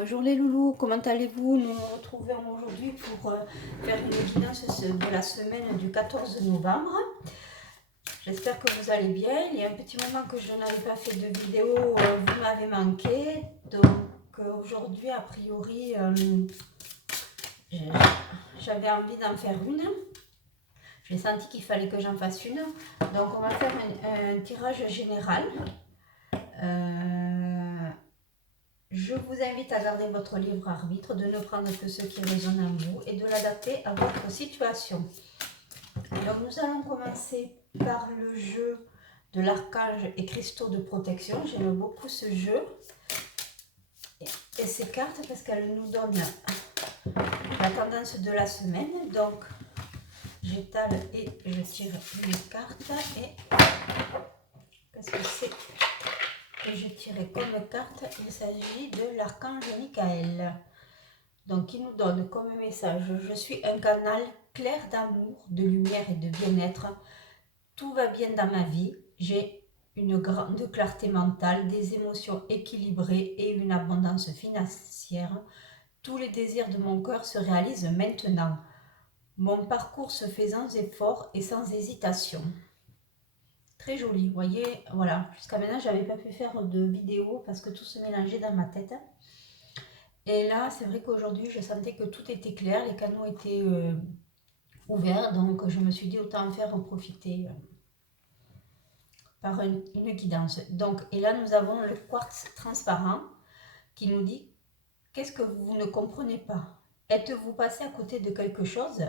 Bonjour les loulous, comment allez-vous? Nous nous retrouvons aujourd'hui pour faire une guidance de la semaine du 14 novembre. J'espère que vous allez bien. Il y a un petit moment que je n'avais pas fait de vidéo, vous m'avez manqué. Donc aujourd'hui, a priori, j'avais envie d'en faire une. J'ai senti qu'il fallait que j'en fasse une. Donc on va faire un tirage général. Je vous invite à garder votre libre arbitre, de ne prendre que ce qui résonne en vous et de l'adapter à votre situation. Alors nous allons commencer par le jeu de l'archange et cristaux de protection. J'aime beaucoup ce jeu et ces cartes parce qu'elles nous donnent la tendance de la semaine. Donc j'étale et je tire une carte et qu'est-ce que c'est que je tirais comme carte? Il s'agit de l'archange Michael. Donc, il nous donne comme message: je suis un canal clair d'amour, de lumière et de bien-être. Tout va bien dans ma vie. J'ai une grande clarté mentale, des émotions équilibrées et une abondance financière. Tous les désirs de mon cœur se réalisent maintenant. Mon parcours se fait sans effort et sans hésitation. Très joli, vous voyez, voilà. Jusqu'à maintenant, je n'avais pas pu faire de vidéo parce que tout se mélangeait dans ma tête. Et là, c'est vrai qu'aujourd'hui, je sentais que tout était clair, les canaux étaient ouverts, donc je me suis dit autant en faire en profiter par une guidance. Donc, et là, nous avons le quartz transparent qui nous dit: qu'est-ce que vous ne comprenez pas? Êtes-vous passé à côté de quelque chose?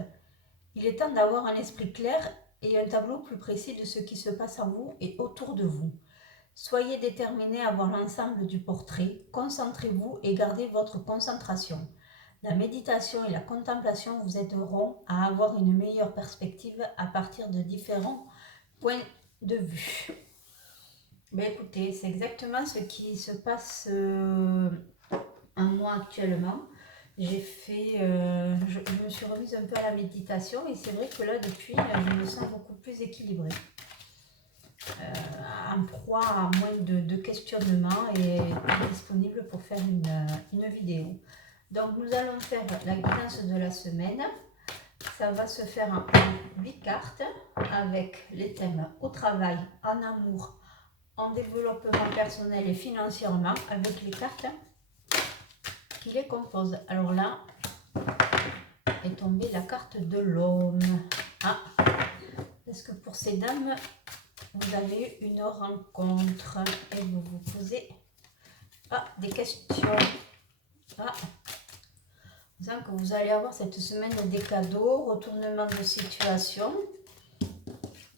Il est temps d'avoir un esprit clair et un tableau plus précis de ce qui se passe en vous et autour de vous. Soyez déterminés à voir l'ensemble du portrait, concentrez-vous et gardez votre concentration. La méditation et la contemplation vous aideront à avoir une meilleure perspective à partir de différents points de vue. Mais écoutez, c'est exactement ce qui se passe en moi actuellement. J'ai fait, je me suis remise un peu à la méditation et c'est vrai que là depuis, je me sens beaucoup plus équilibrée. En proie à moins de questionnements et disponible pour faire une vidéo. Donc nous allons faire la guidance de la semaine. Ça va se faire en 8 cartes avec les thèmes au travail, en amour, en développement personnel et financièrement, avec les cartes qui les composent. Alors là est tombée la carte de l'homme. Ah, est-ce que pour ces dames, vous avez eu une rencontre et vous vous posez des questions? Je sens que vous allez avoir cette semaine des cadeaux, retournement de situation.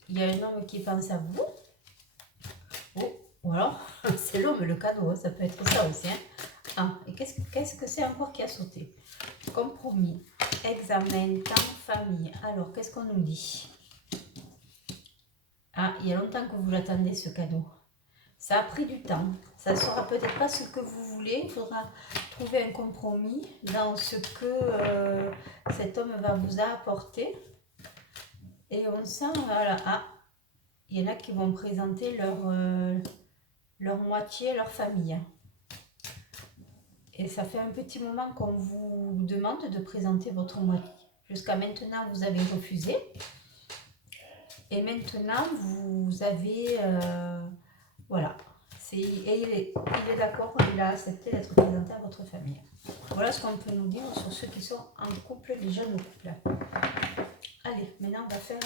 Il y a un homme qui pense à vous. Oh, ou alors, c'est l'homme le cadeau, ça peut être ça aussi. Et qu'est-ce que c'est encore qui a sauté? Compromis, examen, temps, famille. Alors, qu'est-ce qu'on nous dit? Il y a longtemps que vous l'attendez, ce cadeau. Ça a pris du temps. Ça ne sera peut-être pas ce que vous voulez. Il faudra trouver un compromis dans ce que cet homme va vous apporter. Et on sent, voilà, il y en a qui vont présenter leur moitié, leur famille. Et ça fait un petit moment qu'on vous demande de présenter votre moitié. Jusqu'à maintenant, vous avez refusé. Et maintenant, vous avez... voilà. Et il est d'accord, il a accepté d'être présenté à votre famille. Voilà ce qu'on peut nous dire sur ceux qui sont en couple, les jeunes couples. Allez, maintenant on va faire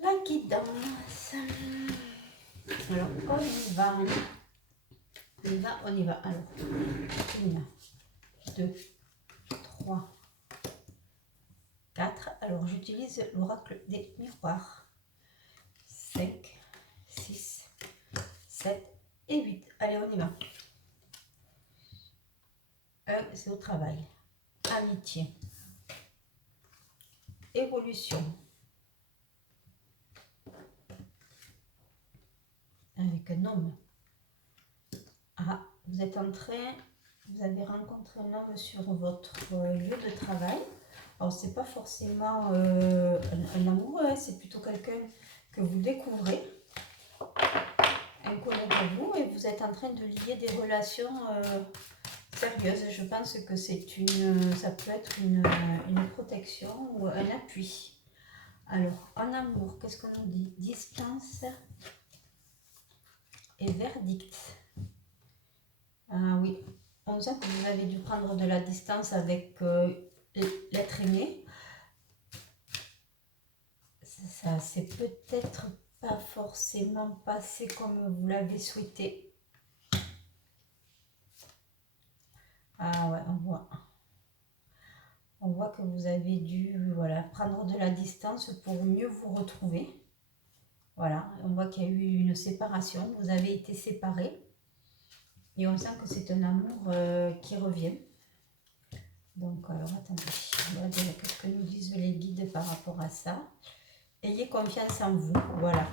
la guidance. Alors, on y va. On y va. Alors, 1, 2, 3, 4. Alors, j'utilise l'oracle des miroirs. 5, 6, 7 et 8. Allez, on y va. 1, c'est au travail. Amitié. Évolution. Avec un homme. Vous êtes en train, vous avez rencontré un homme sur votre lieu de travail. Alors, c'est pas forcément un amoureux, c'est plutôt quelqu'un que vous découvrez, un collègue à vous, et vous êtes en train de lier des relations mystérieuse. Je pense que ça peut être une protection ou un appui. Alors, en amour, qu'est-ce qu'on nous dit? Distance et verdict. Ah oui, on sent que vous avez dû prendre de la distance avec l'être aimé. Ça s'est peut-être pas forcément passé comme vous l'avez souhaité. Ah ouais, on voit que vous avez dû prendre de la distance pour mieux vous retrouver. Voilà, on voit qu'il y a eu une séparation, vous avez été séparés. Et on sent que c'est un amour qui revient. Donc, alors attendez, on va dire qu'est-ce que nous disent les guides par rapport à ça. Ayez confiance en vous, voilà.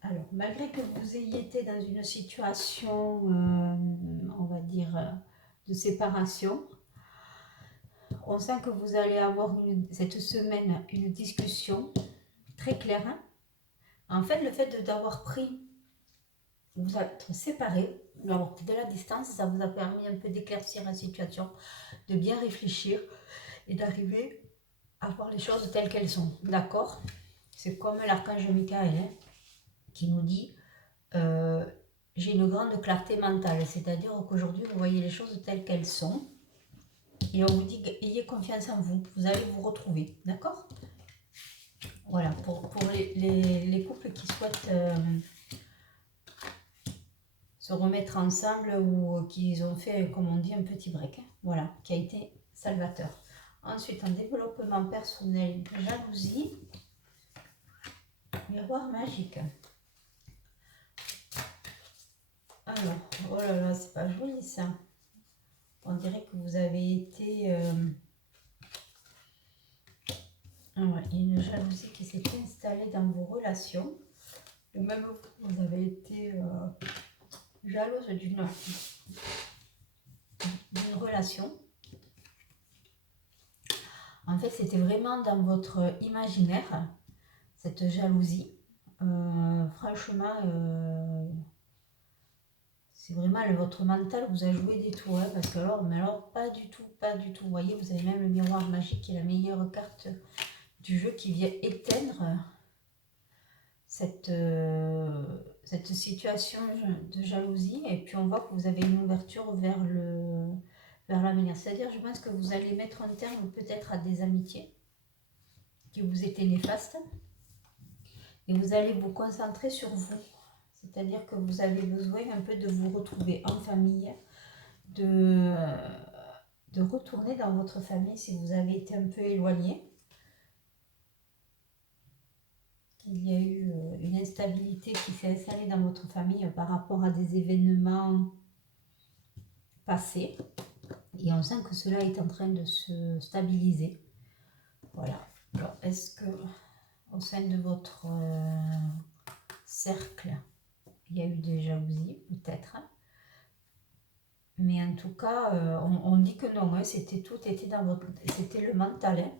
Alors, malgré que vous ayez été dans une situation, on va dire, de séparation, on sent que vous allez avoir cette semaine une discussion très claire. Hein. En fait, le fait d'avoir pris, vous êtes séparés, d'avoir pris de la distance, ça vous a permis un peu d'éclaircir la situation, de bien réfléchir et d'arriver à voir les choses telles qu'elles sont. D'accord? C'est comme l'archange Michael hein, qui nous dit j'ai une grande clarté mentale, c'est-à-dire qu'aujourd'hui vous voyez les choses telles qu'elles sont et on vous dit ayez confiance en vous, vous allez vous retrouver. D'accord? Voilà, pour les couples qui souhaitent se remettre ensemble ou qui ont fait, comme on dit, un petit break. Hein, voilà, qui a été salvateur. Ensuite, en développement personnel, jalousie, miroir magique. Alors, oh là là, c'est pas joli ça. On dirait que vous avez été... Ah ouais, il y a une jalousie qui s'est installée dans vos relations. Ou même vous avez été jalouse d'une relation. En fait, c'était vraiment dans votre imaginaire, cette jalousie. Franchement, c'est vraiment votre mental vous a joué des tours. Hein, parce que alors, pas du tout, pas du tout. Vous voyez, vous avez même le miroir magique qui est la meilleure carte du jeu qui vient éteindre cette situation de jalousie. Et puis on voit que vous avez une ouverture vers l'avenir. C'est-à-dire, je pense que vous allez mettre un terme peut-être à des amitiés qui vous étaient néfastes. Et vous allez vous concentrer sur vous. C'est-à-dire que vous avez besoin un peu de vous retrouver en famille, de retourner dans votre famille si vous avez été un peu éloigné. Il y a eu une instabilité qui s'est installée dans votre famille par rapport à des événements passés. Et on sent que cela est en train de se stabiliser. Voilà. Alors, est-ce que au sein de votre cercle, il y a eu des jalousies, peut-être. Mais en tout cas, on dit que non, hein, tout était dans votre... C'était le mental. Hein.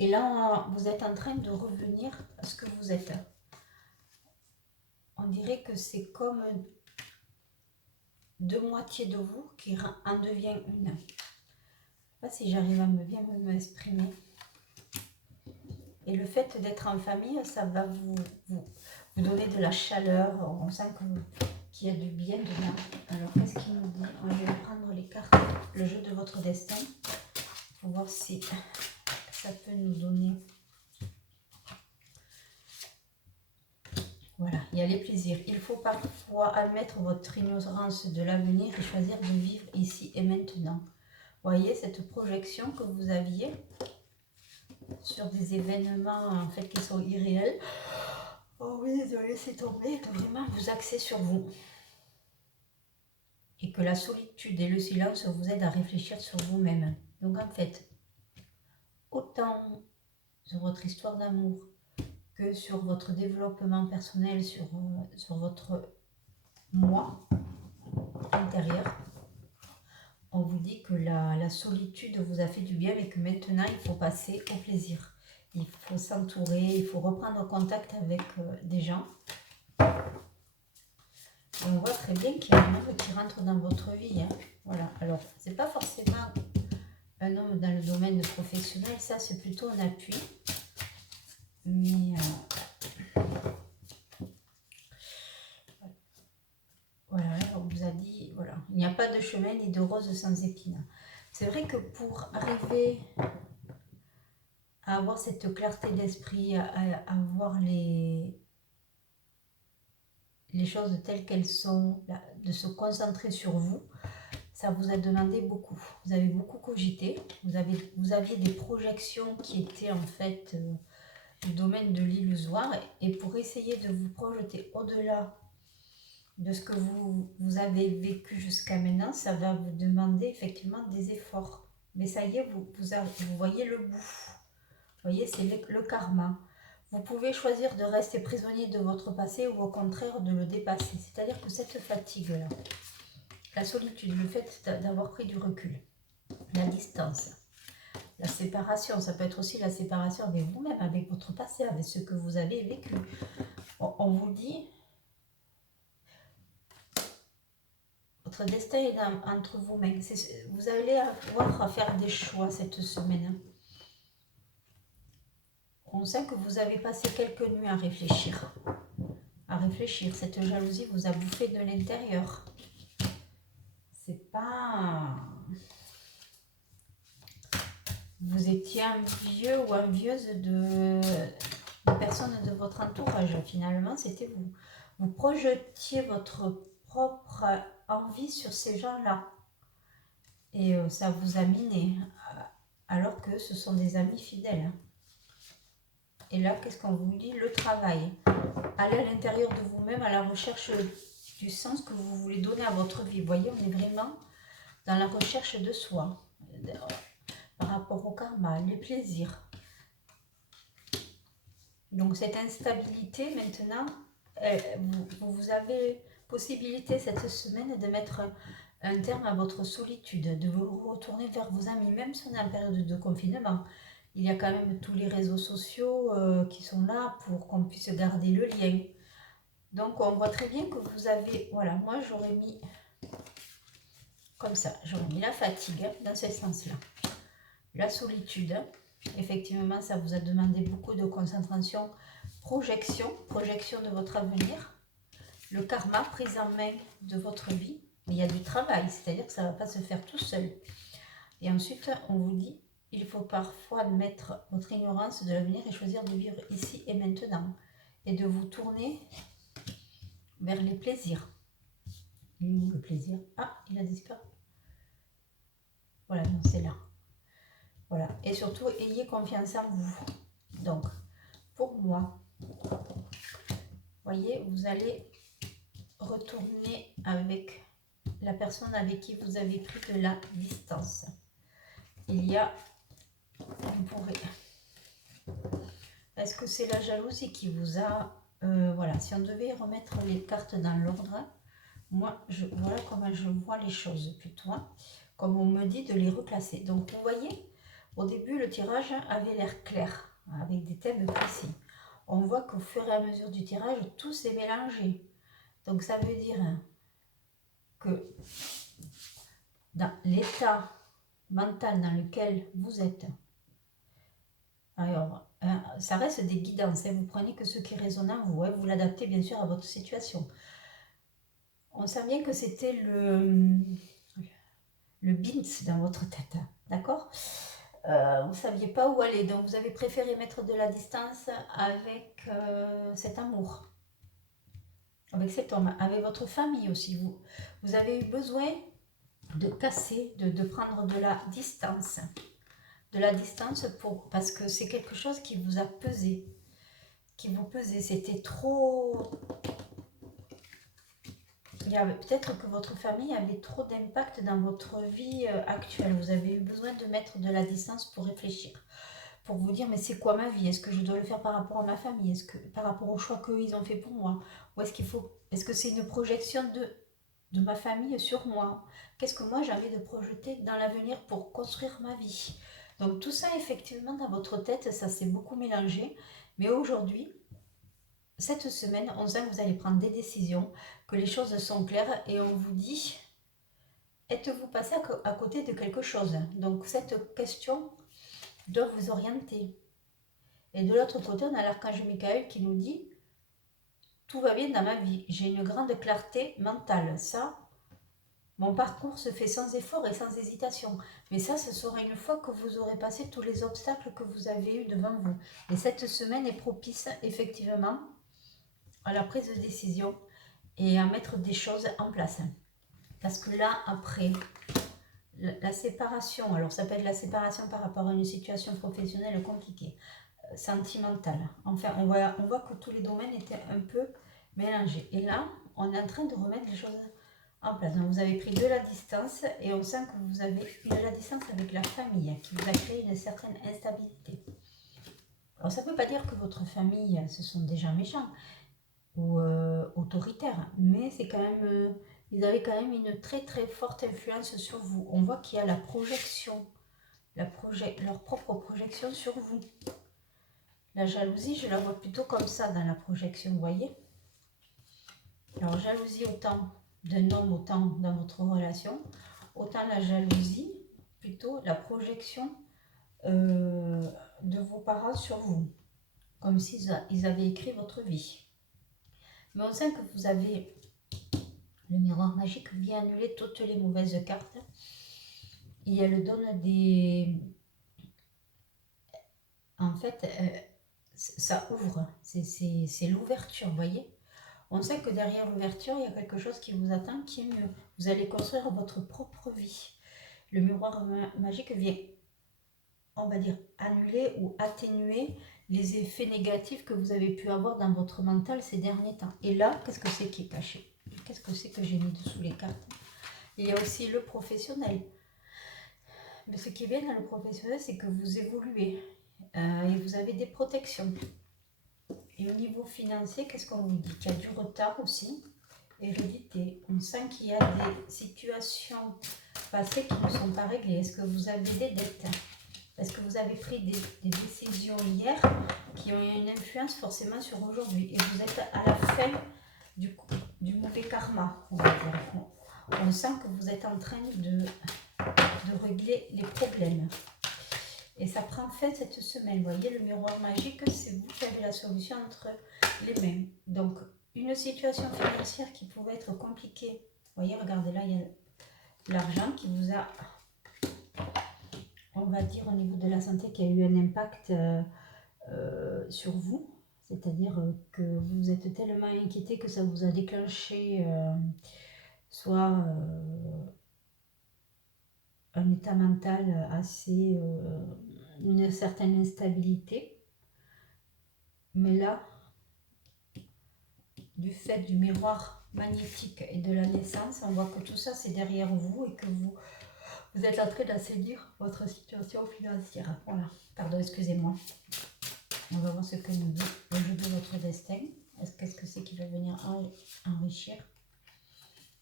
Et là, vous êtes en train de revenir à ce que vous êtes. On dirait que c'est comme deux moitiés de vous qui en devient une. Je ne sais pas si j'arrive à bien m'exprimer. Et le fait d'être en famille, ça va vous donner de la chaleur. On sent qu'il y a du bien dedans. Alors, qu'est-ce qu'il nous dit? Je vais prendre les cartes, le jeu de votre destin, pour voir si ça peut nous donner... Voilà, il y a les plaisirs. Il faut parfois admettre votre ignorance de l'avenir et choisir de vivre ici et maintenant. Voyez cette projection que vous aviez sur des événements en fait qui sont irréels. Oh oui, désolé, c'est tombé. De vraiment vous axer sur vous. Et que la solitude et le silence vous aident à réfléchir sur vous-même. Donc en fait, autant sur votre histoire d'amour que sur votre développement personnel, sur votre moi intérieur, on vous dit que la solitude vous a fait du bien et que maintenant il faut passer au plaisir. Il faut s'entourer, il faut reprendre contact avec des gens. On voit très bien qu'il y a un homme qui rentre dans votre vie. Hein. Voilà. Alors, c'est pas forcément un homme dans le domaine professionnel, ça c'est plutôt un appui. Mais voilà, on vous a dit, voilà, il n'y a pas de chemin ni de rose sans épines. C'est vrai que pour arriver à avoir cette clarté d'esprit, à voir les choses telles qu'elles sont, de se concentrer sur vous, ça vous a demandé beaucoup. Vous avez beaucoup cogité, vous aviez des projections qui étaient en fait du domaine de l'illusoire, et pour essayer de vous projeter au-delà de ce que vous avez vécu jusqu'à maintenant, ça va vous demander effectivement des efforts. Mais ça y est, vous voyez le bout. Vous voyez, c'est le karma. Vous pouvez choisir de rester prisonnier de votre passé ou au contraire de le dépasser. C'est-à-dire que cette fatigue-là, la solitude, le fait d'avoir pris du recul, la distance, la séparation, ça peut être aussi la séparation avec vous-même, avec votre passé, avec ce que vous avez vécu. On vous dit, votre destin est entre vos mains. Vous allez avoir à faire des choix cette semaine. On sent que vous avez passé quelques nuits à réfléchir. Cette jalousie vous a bouffé de l'intérieur. C'est pas... Vous étiez envieux ou envieuse de personnes de votre entourage. Finalement, c'était vous. Vous projetiez votre propre envie sur ces gens-là. Et ça vous a miné. Alors que ce sont des amis fidèles. Et là, qu'est-ce qu'on vous dit? Le travail. Allez à l'intérieur de vous-même à la recherche du sens que vous voulez donner à votre vie. Vous voyez, on est vraiment dans la recherche de soi. Par rapport au karma, les plaisirs. Donc cette instabilité, maintenant, vous avez possibilité cette semaine de mettre un terme à votre solitude, de vous retourner vers vos amis, même si on est en période de confinement. Il y a quand même tous les réseaux sociaux qui sont là pour qu'on puisse garder le lien. Donc on voit très bien que vous avez, voilà, moi j'aurais mis comme ça, j'aurais mis la fatigue dans ce sens-là. La solitude, effectivement, ça vous a demandé beaucoup de concentration, projection de votre avenir, le karma, prise en main de votre vie. Mais il y a du travail, c'est-à-dire que ça ne va pas se faire tout seul. Et ensuite, on vous dit, il faut parfois admettre votre ignorance de l'avenir et choisir de vivre ici et maintenant. Et de vous tourner vers les plaisirs. Il est où le plaisir? Ah, il a disparu. Voilà, non, c'est là. Voilà. Et surtout, ayez confiance en vous. Donc, pour moi, voyez, vous allez retourner avec la personne avec qui vous avez pris de la distance. Il y a, vous pourrez, est-ce que c'est la jalousie qui vous a, voilà, si on devait remettre les cartes dans l'ordre, moi, voilà comment je vois les choses plutôt, hein, comme on me dit de les reclasser. Donc, vous voyez, au début, le tirage avait l'air clair, avec des thèmes précis. On voit qu'au fur et à mesure du tirage, tout s'est mélangé. Donc, ça veut dire que dans l'état mental dans lequel vous êtes, alors, ça reste des guidances, hein, vous prenez que ce qui est résonnant, vous l'adaptez bien sûr à votre situation. On sent bien que c'était le bins dans votre tête, d'accord? Vous ne saviez pas où aller, donc vous avez préféré mettre de la distance avec cet amour, avec cet homme, avec votre famille aussi. Vous avez eu besoin de casser, de prendre de la distance. Parce que c'est quelque chose qui vous a pesé, qui vous pesait, c'était trop... Peut-être que votre famille avait trop d'impact dans votre vie actuelle. Vous avez eu besoin de mettre de la distance pour réfléchir, pour vous dire, mais c'est quoi ma vie? Est-ce que je dois le faire par rapport à ma famille? Est-ce que par rapport au choix qu'eux, ils ont fait pour moi? Ou est-ce que c'est une projection de ma famille sur moi? Qu'est-ce que moi j'ai envie de projeter dans l'avenir pour construire ma vie? Donc tout ça, effectivement, dans votre tête, ça s'est beaucoup mélangé. Mais aujourd'hui, cette semaine, on sent que vous allez prendre des décisions, que les choses sont claires et on vous dit, êtes-vous passé à côté de quelque chose? Donc cette question doit vous orienter. Et de l'autre côté, on a l'archange Michael qui nous dit, tout va bien dans ma vie, j'ai une grande clarté mentale. Ça, mon parcours se fait sans effort et sans hésitation. Mais ça, ce sera une fois que vous aurez passé tous les obstacles que vous avez eus devant vous. Et cette semaine est propice, effectivement, à la prise de décision et à mettre des choses en place. Parce que là, après, la séparation, alors ça peut être la séparation par rapport à une situation professionnelle compliquée, sentimentale. Enfin, on voit que tous les domaines étaient un peu mélangés. Et là, on est en train de remettre les choses en place. Donc, vous avez pris de la distance et on sent que vous avez eu de la distance avec la famille qui vous a créé une certaine instabilité. Alors, ça ne veut pas dire que votre famille, ce sont des gens méchants ou autoritaires, mais c'est quand même, ils avaient quand même une très très forte influence sur vous. On voit qu'il y a la projection, leur propre projection sur vous. La jalousie, je la vois plutôt comme ça dans la projection, vous voyez. Alors, jalousie autant d'un homme, autant dans votre relation, autant la jalousie, plutôt la projection de vos parents sur vous, comme s'ils avaient écrit votre vie. Mais on sent que vous avez le miroir magique qui vient annuler toutes les mauvaises cartes et elle donne des... En fait, ça ouvre, c'est l'ouverture, vous voyez. On sait que derrière l'ouverture, il y a quelque chose qui vous attend, qui est mieux. Vous allez construire votre propre vie. Le miroir magique vient, on va dire, annuler ou atténuer les effets négatifs que vous avez pu avoir dans votre mental ces derniers temps. Et là, qu'est-ce que c'est qui est caché? Qu'est-ce que c'est que j'ai mis dessous les cartes? Il y a aussi le professionnel. Mais ce qui est bien dans le professionnel, c'est que vous évoluez et vous avez des protections. Et au niveau financier, qu'est-ce qu'on vous dit? Qu'il y a du retard aussi, hérédité. On sent qu'il y a des situations passées qui ne sont pas réglées. Est-ce que vous avez des dettes? Est-ce que vous avez pris des décisions hier qui ont eu une influence forcément sur aujourd'hui? Et vous êtes à la fin du mauvais karma, on va dire. On sent que vous êtes en train de régler les problèmes. Et ça prend fin cette semaine. Vous voyez, le miroir magique, c'est vous qui avez la solution entre les mains. Donc, une situation financière qui pouvait être compliquée. Vous voyez, regardez là, il y a l'argent qui vous a, on va dire, au niveau de la santé, qui a eu un impact sur vous. C'est-à-dire que vous êtes tellement inquiété que ça vous a déclenché soit un état mental assez... une certaine instabilité. Mais là, du fait du miroir magnétique et de la naissance, on voit que tout ça c'est derrière vous et que vous êtes en train d'assainir votre situation financière. Voilà, pardon, excusez-moi. On va voir ce que nous dit le jeu de votre destin. Qu'est-ce que c'est qui va venir enrichir?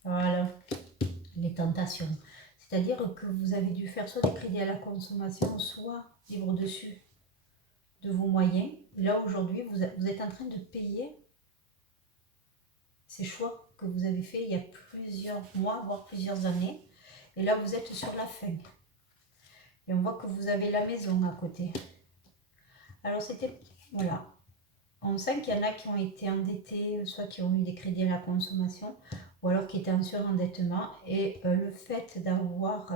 Voilà, les tentations. C'est-à-dire que vous avez dû faire soit des crédits à la consommation, soit vivre dessus de vos moyens. Là, aujourd'hui, vous êtes en train de payer ces choix que vous avez fait il y a plusieurs mois, voire plusieurs années. Et là, vous êtes sur la fin. Et on voit que vous avez la maison à côté. Alors, c'était... Voilà. On sent qu'il y en a qui ont été endettés, soit qui ont eu des crédits à la consommation, ou alors qui étaient en surendettement. Et le fait d'avoir...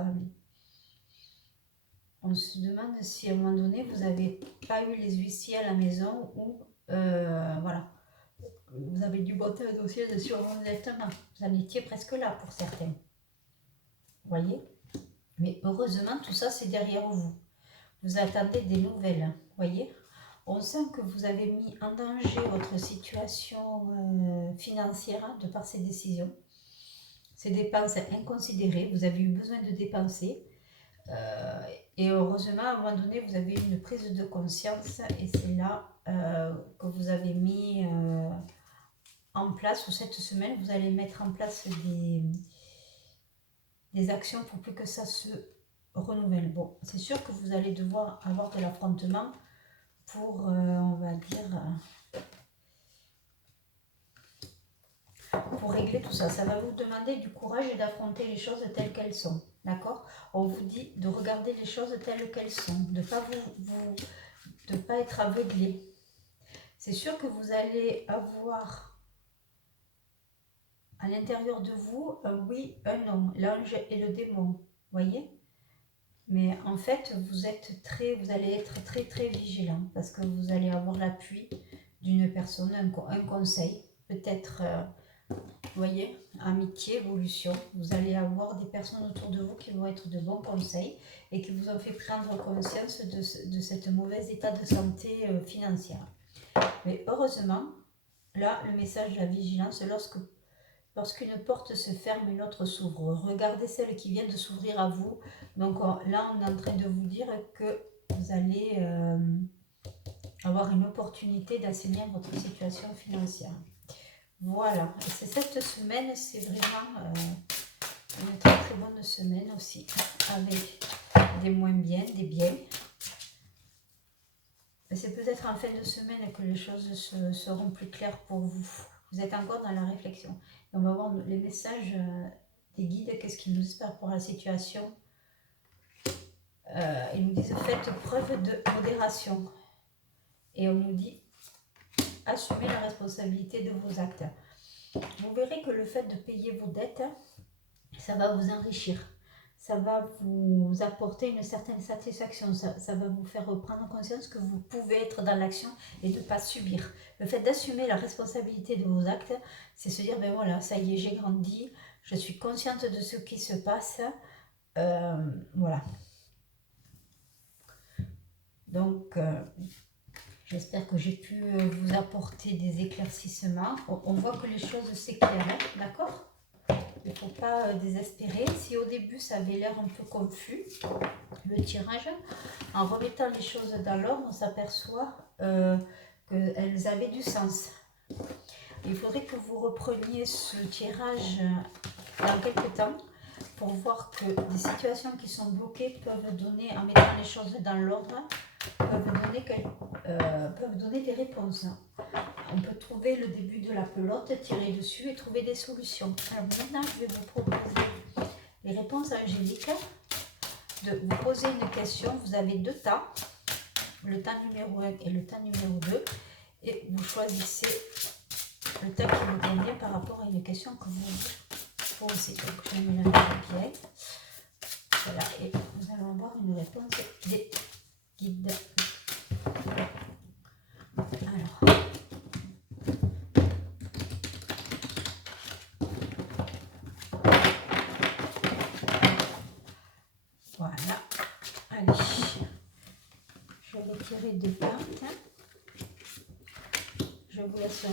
on se demande si à un moment donné, vous n'avez pas eu les huissiers à la maison ou... voilà. Vous avez dû monter un dossier de surendettement. Vous en étiez presque là pour certains. Vous voyez? Mais heureusement, tout ça, c'est derrière vous. Vous attendez des nouvelles. Vous voyez? On sent que vous avez mis en danger votre situation financière de par ces décisions. Ces dépenses inconsidérées. Vous avez eu besoin de dépenser. Et heureusement, à un moment donné, vous avez eu une prise de conscience. Et c'est là que vous avez mis... en place, ou cette semaine, vous allez mettre en place des actions pour plus que ça se renouvelle. Bon, c'est sûr que vous allez devoir avoir de l'affrontement pour, on va dire, pour régler tout ça. Ça va vous demander du courage et d'affronter les choses telles qu'elles sont. D'accord? On vous dit de regarder les choses telles qu'elles sont, de ne pas être aveuglé. C'est sûr que vous allez avoir à l'intérieur de vous un oui, un non, l'ange et le démon. Voyez? Mais en fait, vous allez être très très vigilant parce que vous allez avoir l'appui d'une personne, un conseil, peut-être, vous voyez, amitié, évolution. Vous allez avoir des personnes autour de vous qui vont être de bons conseils et qui vous ont fait prendre conscience de cette mauvaise état de santé financière. Mais heureusement, là, le message de la vigilance, lorsqu'une porte se ferme et l'autre s'ouvre, regardez celle qui vient de s'ouvrir à vous. Donc là, on est en train de vous dire que vous allez avoir une opportunité d'assainir votre situation financière. Voilà, et cette semaine, c'est vraiment une très très bonne semaine aussi, avec des moins bien, des biens. C'est peut-être en fin de semaine que les choses seront plus claires pour vous. Vous êtes encore dans la réflexion. Et on va voir les messages des guides, qu'est-ce qu'ils nous espèrent pour la situation. Ils nous disent faites preuve de modération. Et on nous dit assumez la responsabilité de vos actes. Vous verrez que le fait de payer vos dettes, ça va vous enrichir. Ça va vous apporter une certaine satisfaction. Ça va vous faire prendre conscience que vous pouvez être dans l'action et de ne pas subir. Le fait d'assumer la responsabilité de vos actes, c'est se dire, ben voilà, ça y est, j'ai grandi, je suis consciente de ce qui se passe. Voilà. Donc, j'espère que j'ai pu vous apporter des éclaircissements. On voit que les choses s'éclairent, hein, d'accord ? Il ne faut pas désespérer. Si au début ça avait l'air un peu confus, le tirage, en remettant les choses dans l'ordre, on s'aperçoit qu'elles avaient du sens. Il faudrait que vous repreniez ce tirage dans quelques temps pour voir que des situations qui sont bloquées peuvent donner, en mettant les choses dans l'ordre, peuvent donner des réponses. On peut trouver le début de la pelote, tirer dessus et trouver des solutions. Alors maintenant, je vais vous proposer les réponses angéliques. De vous poser une question. Vous avez deux temps, le temps numéro 1 et le temps numéro 2. Et vous choisissez le temps qui vous convient par rapport à une question que vous posez. Donc je vais mélanger bien. Voilà, et nous allons avoir une réponse des guides. Alors. Voilà, allez, je vais tirer deux cartes. Je vous laisse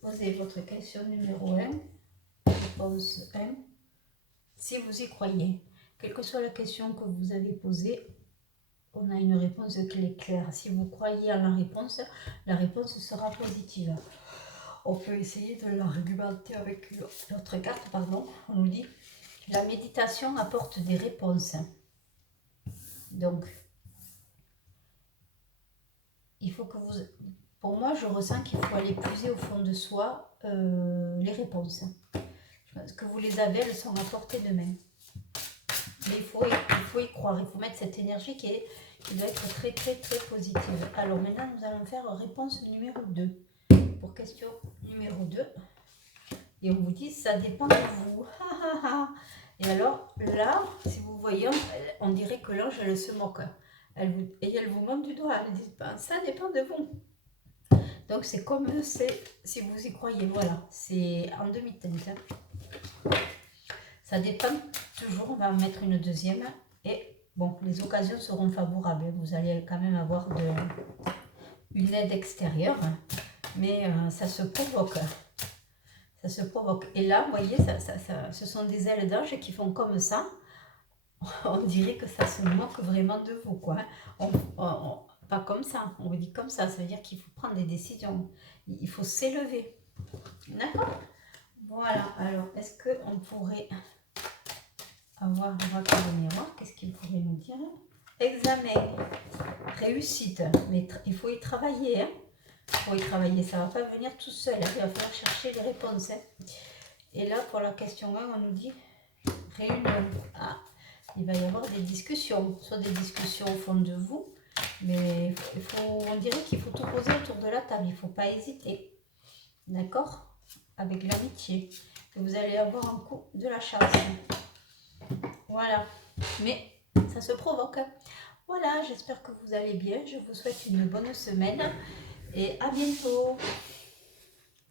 poser votre question numéro 1, réponse 1, si vous y croyez. Quelle que soit la question que vous avez posée, on a une réponse qui est claire. Si vous croyez à la réponse sera positive. On peut essayer de l'argumenter avec l'autre carte, pardon. On nous dit la méditation apporte des réponses. Donc, il faut que vous... Pour moi, je ressens qu'il faut aller puiser au fond de soi les réponses. Je pense que vous les avez, elles sont à portée de main. Mais il faut y croire, il faut mettre cette énergie qui doit être très très très positive. Alors maintenant, nous allons faire réponse numéro 2. Pour question numéro 2. Et on vous dit, ça dépend de vous. Et alors là, si vous voyez, on dirait que l'ange, elle se moque. Elle vous montre du doigt. Elle dit, ben, ça dépend de vous. Donc c'est comme si vous y croyez, voilà. C'est en demi-teinte. Ça dépend toujours, on va en mettre une deuxième. Et bon, les occasions seront favorables. Vous allez quand même avoir une aide extérieure. Mais ça se provoque. Ça se provoque. Et là, vous voyez, ce sont des ailes d'ange qui font comme ça. On dirait que ça se moque vraiment de vous, quoi. Pas comme ça, on vous dit comme ça. Ça veut dire qu'il faut prendre des décisions. Il faut s'élever. D'accord? Voilà. Alors, est-ce qu'on pourrait avoir l'oracle de miroir? Qu'est-ce qu'il pourrait nous dire? Examen. Réussite. Mais il faut y travailler, hein. pour y travailler. Ça ne va pas venir tout seul, hein. Il va falloir chercher les réponses. Hein. Et là, pour la question 1, on nous dit réunion. Ah, il va y avoir des discussions, soit des discussions au fond de vous, mais on dirait qu'il faut tout poser autour de la table, il ne faut pas hésiter. D'accord? Avec l'amitié. Vous allez avoir un coup de la chance. Voilà. Mais ça se provoque. Voilà, j'espère que vous allez bien. Je vous souhaite une bonne semaine et à bientôt.